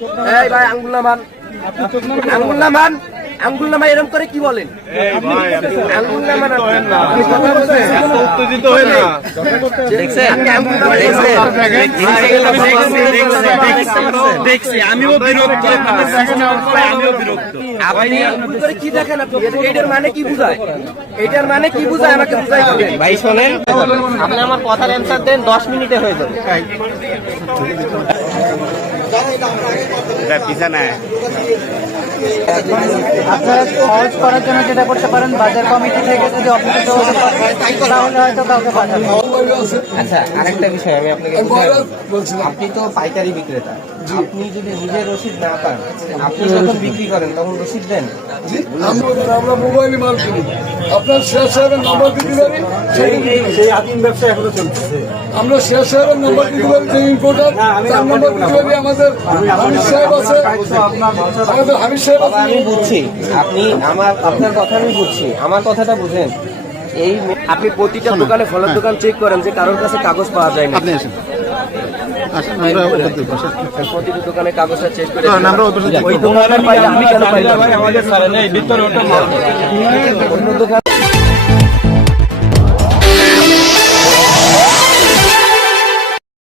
এই ভাই আঙ্গুল নামান, আঙ্গুল নামান, আঙ্গুল নামান এরকম করে কি বলেন? আঙ্গুল নামান উত্তেজিত হয় না। দেখছি আমিও বিরক্ত, আমিও বিরক্ত। আপনি কি দেখেন? আপনি এটার মানে কি বুঝায়? এটার মানে কি বুঝায় আমাকে বুঝাই বলেন। ভাই শোনেন, আপনি আমার কথার অ্যান্সার দেন, 10 মিনিটে হয়ে যাবে। পিছানায় আপনারা সহজ করার জন্য যেটা করতে পারেন, বাজার কমিটি থেকে যদি অফিসে তাহলে হয়তো কাউকে পাঠাবেন। আচ্ছা, আরেকটা বিষয় আমি আপনাকে বুঝাই। আপনি তো পাইকারি বিক্রেতা, আপনি যদি নিজে রসিদ না পান, আপনি যখন বিক্রি করেন তখন রসিদ দেন? আমরা মোবাইলে মাল কিনি, আপনার শেয়ার সাহেবের নাম্বার দিতে পারি, সেই আদিম ব্যবসা এখনো চলতেছে। আমরা শেয়ার সাহেবের নাম্বার দিতে পারি, যে ইম্পোর্টার তার নাম্বার দিতে পারি। আমাদের হামিদ সাহেব আছে, আমাদের হামিদ সাহেব আছে। আমি বুঝছি, আপনি আপনার কথা আমি বুঝছি, আমার কথাটা বুঝেন। এই আপনি প্রতিটা দোকানে, ফলের দোকান চেক করেন যে কারোর কাছে কাগজ পাওয়া যায় না। প্রতিটা দোকানে কাগজটা চেক করে ওই দোকানে পাইলে আমি কেন পাইলাম? অন্য দোকান